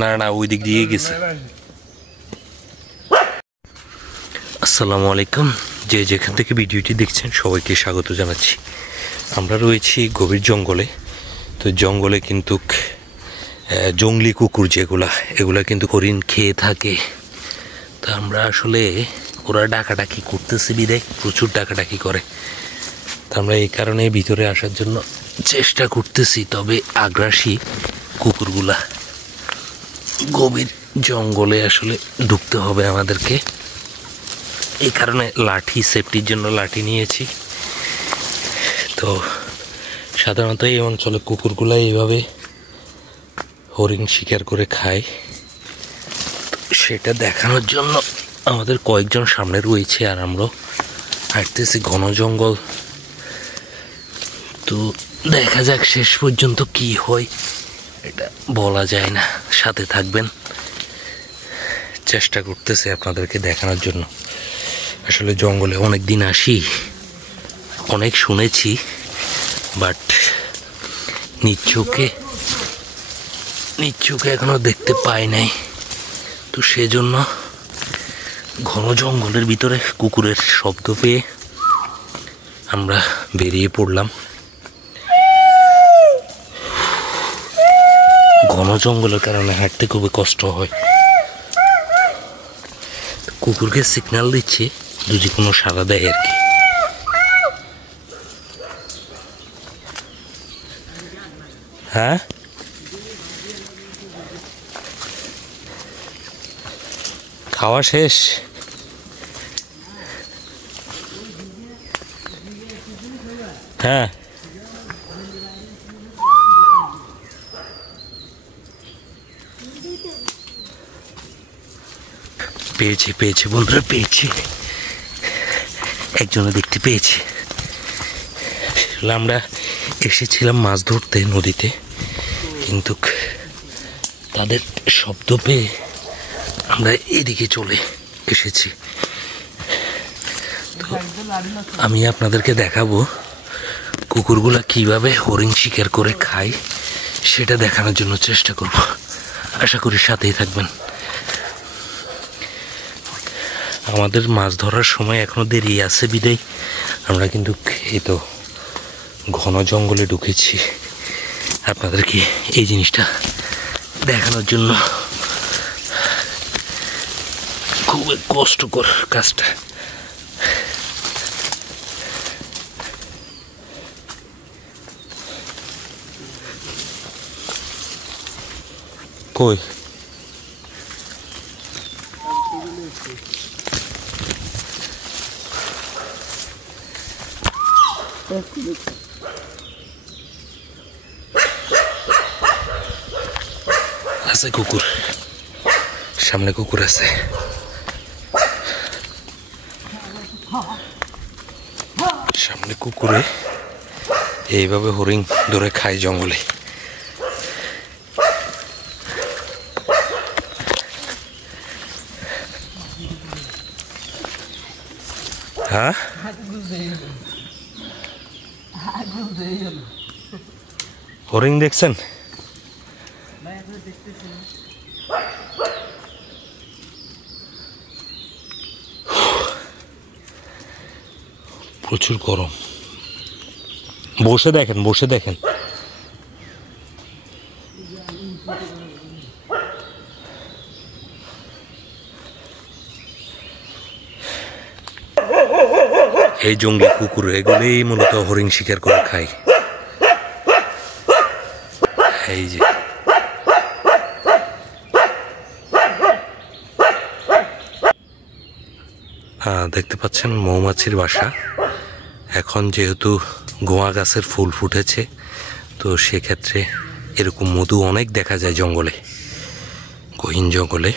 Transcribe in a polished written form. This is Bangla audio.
না না ওই দিক দিয়ে গেছে। আসসালামু আলাইকুম, যে যেখান থেকে ভিডিওটি দেখছেন সবাইকে স্বাগত জানাচ্ছি। আমরা রয়েছি গভীর জঙ্গলে। তো জঙ্গলে কিন্তু জঙ্গলি কুকুর এগুলা কিন্তু হরিণ খেয়ে থাকে। তো আমরা আসলে ওরা ডাকাডাকি করতেছি বিদায় প্রচুর ডাকাডাকি করে। তো আমরা এই কারণে ভিতরে আসার জন্য চেষ্টা করতেছি, তবে আগ্রাসী কুকুরগুলা। গভীর জঙ্গলে আসলে ঢুকতে হবে আমাদেরকে, এই কারণে লাঠি, সেফটির জন্য লাঠি নিয়েছি। তো সাধারণত এই অঞ্চলে কুকুরগুলা এইভাবে হরিণ শিকার করে খায়। সেটা দেখানোর জন্য আমাদের কয়েকজন সামনে রয়েছে, আর আমরা হাঁটতেছি ঘন জঙ্গল। তো দেখা যাক শেষ পর্যন্ত কি হয়, এটা বলা যায় না। সাথে থাকবেন, চেষ্টা করতেছি আপনাদেরকে দেখানোর জন্য। আসলে জঙ্গলে অনেক দিন আসি, অনেক শুনেছি, বাট নিজ চোখে এখনো দেখতে পাই নাই। তো সেজন্য ঘন জঙ্গলের ভিতরে কুকুরের শব্দ পেয়ে আমরা বেরিয়ে পড়লাম। ঘন জঙ্গলের কারণে হাঁটতে খুবই কষ্ট হয়। কুকুরকে সিগন্যাল দিচ্ছে যদি কোনো সাড়া দেয় আর কি। হ্যাঁ, খাওয়া শেষ? হ্যাঁ, পেয়েছে বন্ধুরা, পেয়েছি। একজনে দেখতে পেয়েছি। আমরা এসেছিলাম মাছ ধরতে নদীতে, কিন্তু তাদের শব্দ পেয়ে আমরা এদিকে চলে এসেছি। তো আমি আপনাদেরকে দেখাবো কুকুরগুলা কিভাবে হরিণ শিকার করে খায়, সেটা দেখানোর জন্য চেষ্টা করব। আশা করি সাথেই থাকবেন। আমাদের মাছ ধরার সময় এখনো দেরি আছে বিদায় আমরা কিন্তু এই তো ঘন জঙ্গলে ঢুকেছি আপনাদেরকে এই জিনিসটা দেখানোর জন্য। খুবই কষ্টকর কাজটা। কই আছে কুকুর, সামনে কুকুর আছে। সামনে কুকুরে এইভাবে হরিণ ধরে খায় জঙ্গলে। হ্যাঁ, হরিণ দেখছেন? প্রচুর গরম। বসে দেখেন, বসে দেখেন। এই জঙ্গলি কুকুর এগুলোই মূলত হরিণ শিকার করে খায়। এই যে দেখতে পাচ্ছেন মৌমাছির বাসা। এখন যেহেতু গোয়া গাছের ফুল ফুটেছে, তো সেক্ষেত্রে এরকম মধু অনেক দেখা যায় জঙ্গলে, গহীন জঙ্গলে।